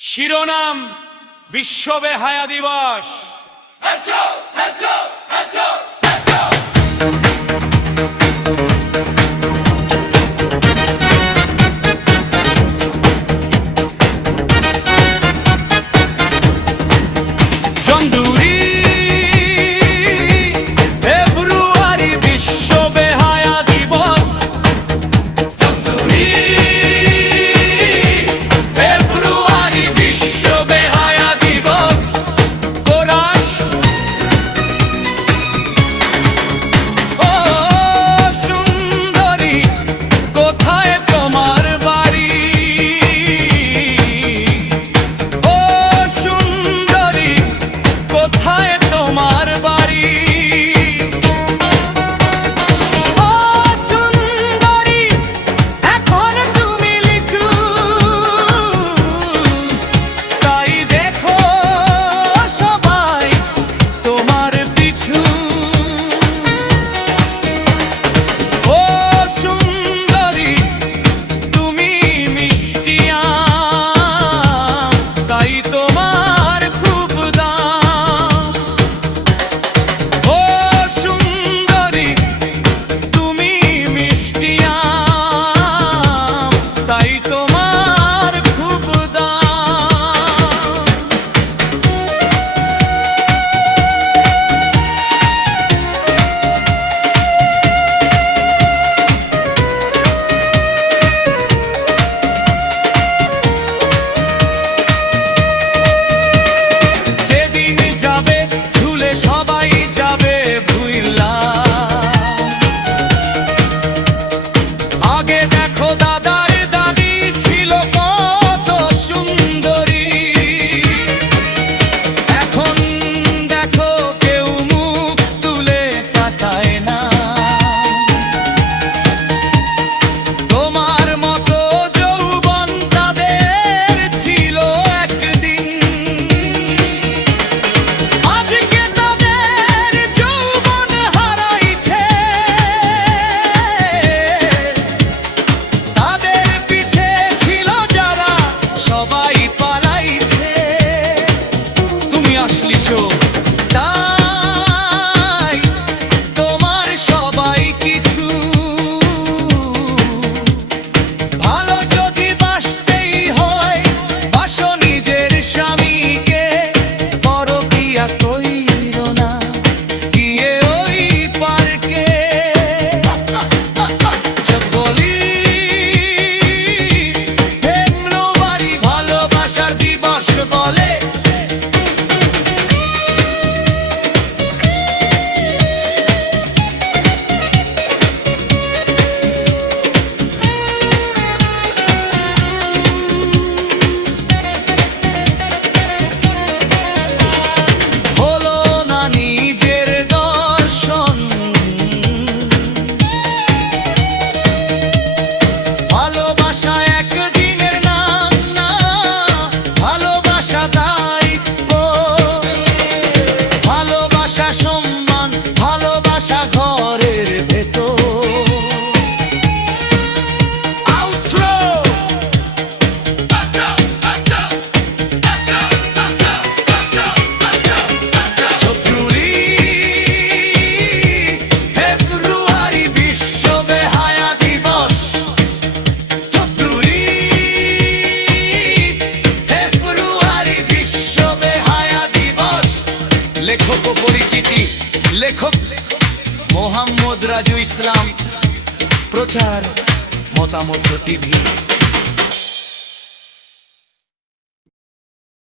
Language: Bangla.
শিরোনাম বিশ্ব বেহায়া দিবস। দিয়েছ তাই তোমার সবাই কিছু। ভালো যদি বাসতেই হয় বাসো স্বামীকে বড় বিয়া মোহাম্মদ রাজু ইসলাম। প্রচার মতামত টিভি।